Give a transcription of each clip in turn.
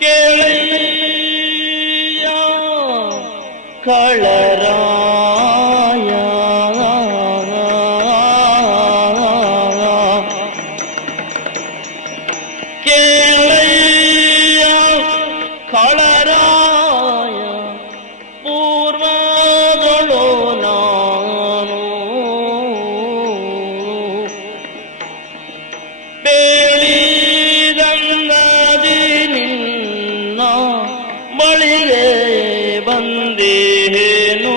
கிளையா களராய கிளையா கள ಬಳಿಗೆ ಬಂದೇನು?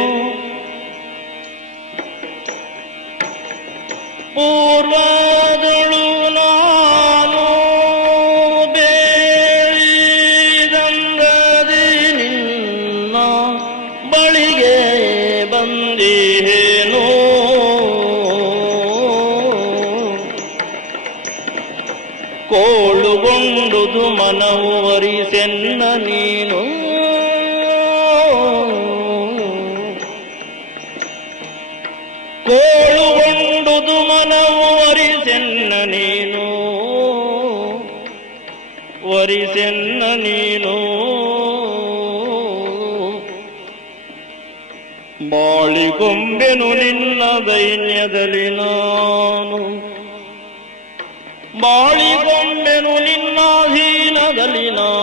ಪೂರ್ವದಳು ನಾನು ಬೇಳಿದಂಗದಿ ನಿನ್ನ ಬಳಿಗೆ ಬಂದೇನು ಕೋಳುಗೊಂಡುದು ಮನವು ವರಿಸೆನ್ನ ನೀನು. ಕೋಳುಗೊಂಡುದು ಮನವು ವರಿಸೆನ್ನ ನೀನು. ವರಿಸೆನ್ನ ನೀನು. ಬಾಳಿಗೊಂಬೆನು ನಿನ್ನ ದೈನ್ಯದಲ್ಲಿ ನಾನು. ಬಾಳಿಗೊಂಬೆನು ನಿನ್ನ ಹೀನದಲ್ಲಿ ನಾನು